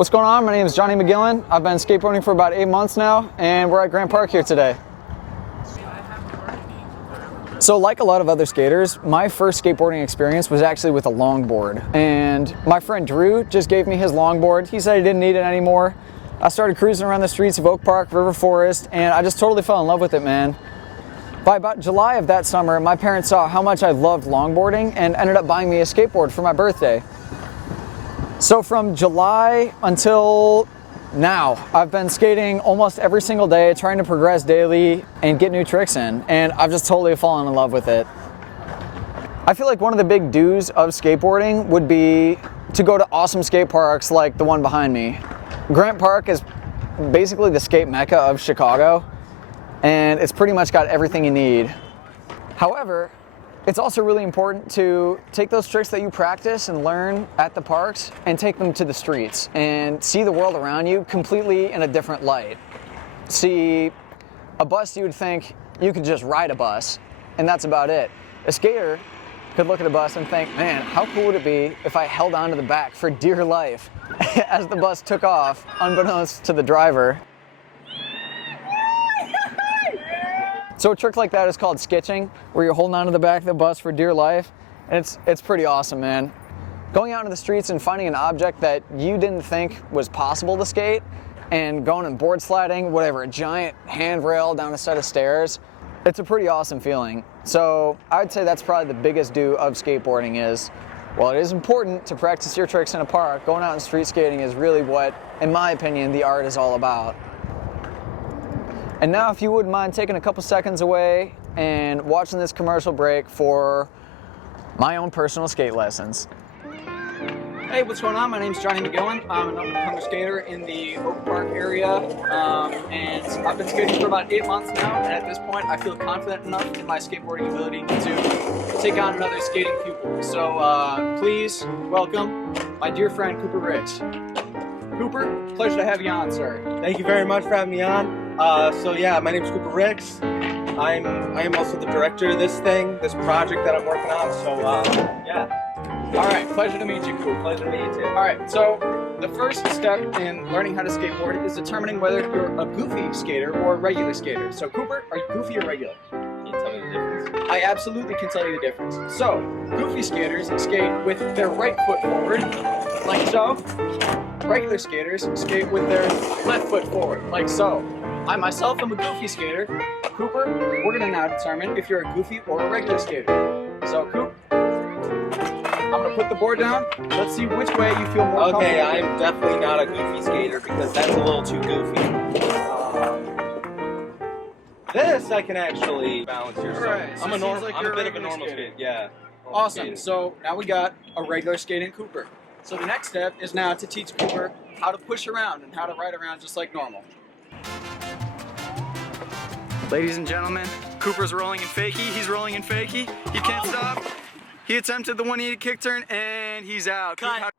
What's going on? My name is Johnny McGillen. I've been skateboarding for about 8 months now, and we're at Grant Park here today. So like a lot of other skaters, my first skateboarding experience was actually with a longboard. And my friend Drew just gave me his longboard. He said he didn't need it anymore. I started cruising around the streets of Oak Park, River Forest, and I just totally fell in love with it, man. By about July of that summer, my parents saw how much I loved longboarding and ended up buying me a skateboard for my birthday. So from July until now, I've been skating almost every single day, trying to progress daily and get new tricks in, and I've just totally fallen in love with it. I feel like one of the big do's of skateboarding would be to go to awesome skate parks like the one behind me. Grant Park is basically the skate mecca of Chicago, and it's pretty much got everything you need. However, it's also really important to take those tricks that you practice and learn at the parks and take them to the streets and see the world around you completely in a different light. See, a bus, you would think you could just ride a bus, and that's about it. A skater could look at a bus and think, man, how cool would it be if I held onto the back for dear life as the bus took off, unbeknownst to the driver. So a trick like that is called skitching, where you're holding onto the back of the bus for dear life, and it's pretty awesome, man. Going out into the streets and finding an object that you didn't think was possible to skate, and going and board sliding, whatever, a giant handrail down a set of stairs, it's a pretty awesome feeling. So I'd say that's probably the biggest do of skateboarding is, while it is important to practice your tricks in a park, going out and street skating is really what, in my opinion, the art is all about. And now if you wouldn't mind taking a couple seconds away and watching this commercial break for my own personal skate lessons. Hey, what's going on? My name's Johnny McGillen. I'm an up-and-comer skater in the Oak Park area, and I've been skating for about 8 months now, and at this point I feel confident enough in my skateboarding ability to take on another skating pupil. So please welcome my dear friend Cooper Riggs. Cooper, pleasure to have you on, sir. Thank you very much for having me on. So yeah, my name is Cooper Riggs. I am also the director of this project that I'm working on. So yeah. All right, pleasure to meet you, Cooper. Pleasure to meet you too. All right, so the first step in learning how to skateboard is determining whether you're a goofy skater or a regular skater. So Cooper, are you goofy or regular? Can you tell me the difference? I absolutely can tell you the difference. So, goofy skaters skate with their right foot forward, like so. Regular skaters skate with their left foot forward, like so. I myself am a goofy skater. Cooper, we're gonna now determine if you're a goofy or a regular skater. So, Coop, I'm gonna put the board down. Let's see which way you feel more comfortable. Okay, I'm definitely not a goofy skater because that's a little too goofy. This I can actually balance here. So Right, so I'm a bit of a normal skater. skater. Yeah. Awesome. Skater. So now we got a regular skating Cooper. So the next step is now to teach Cooper how to push around and how to ride around just like normal. Ladies and gentlemen, Cooper's rolling in fakie. He's rolling in fakie. He can't stop. He attempted the 180 kick turn and he's out. Cut.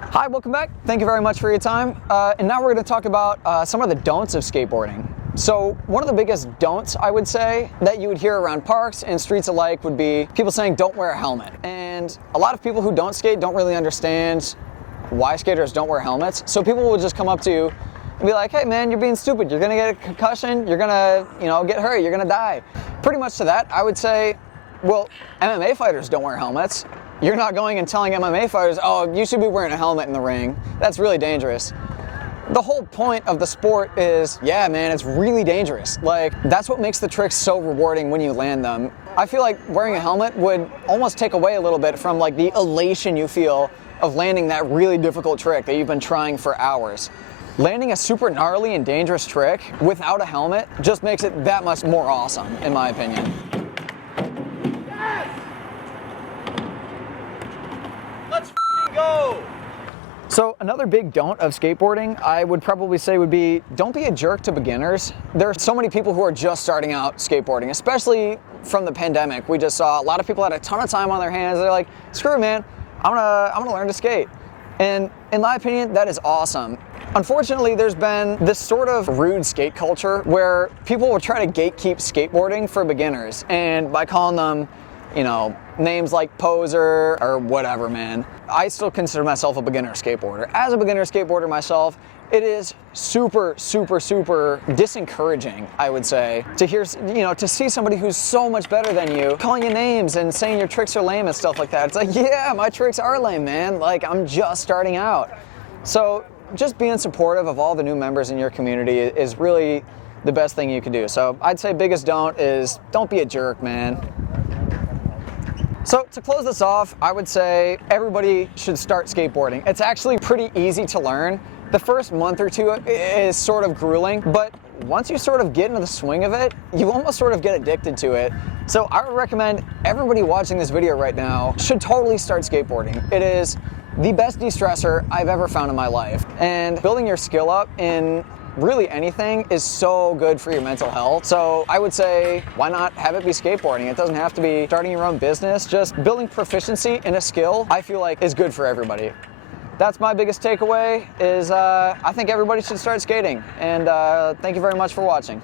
Hi, welcome back. Thank you very much for your time. And now we're going to talk about some of the don'ts of skateboarding. So one of the biggest don'ts, I would say, that you would hear around parks and streets alike would be people saying don't wear a helmet. And a lot of people who don't skate don't really understand why skaters don't wear helmets. So people will just come up to you and be like, hey man, you're being stupid. You're gonna get a concussion. You're gonna, get hurt. You're gonna die. Pretty much to that, I would say, well, MMA fighters don't wear helmets. You're not going and telling MMA fighters, oh, you should be wearing a helmet in the ring. That's really dangerous. The whole point of the sport is, yeah, man, it's really dangerous. Like, that's what makes the tricks so rewarding when you land them. I feel like wearing a helmet would almost take away a little bit from like the elation you feel of landing that really difficult trick that you've been trying for hours. Landing a super gnarly and dangerous trick without a helmet just makes it that much more awesome, in my opinion. Let's go! So another big don't of skateboarding, I would probably say would be, don't be a jerk to beginners. There are so many people who are just starting out skateboarding, especially from the pandemic. We just saw a lot of people had a ton of time on their hands. They're like, screw it, man, I'm gonna learn to skate. And in my opinion, that is awesome. Unfortunately, there's been this sort of rude skate culture where people will try to gatekeep skateboarding for beginners. And by calling them, you know, names like poser or whatever, man. I still consider myself a beginner skateboarder. As a beginner skateboarder myself, it is super, super, super disencouraging, I would say, to hear, you know, to see somebody who's so much better than you calling you names and saying your tricks are lame and stuff like that. It's like, yeah, my tricks are lame, man. Like, I'm just starting out. So just being supportive of all the new members in your community is really the best thing you can do. So I'd say biggest don't is don't be a jerk, man. So to close this off, I would say everybody should start skateboarding. It's actually pretty easy to learn. The first month or two is sort of grueling, but once you sort of get into the swing of it, you almost sort of get addicted to it. So I would recommend everybody watching this video right now should totally start skateboarding. It is the best de-stressor I've ever found in my life. And building your skill up in really anything is so good for your mental health. So I would say, why not have it be skateboarding? It doesn't have to be starting your own business. Just building proficiency in a skill, I feel like is good for everybody. That's my biggest takeaway is I think everybody should start skating. And thank you very much for watching.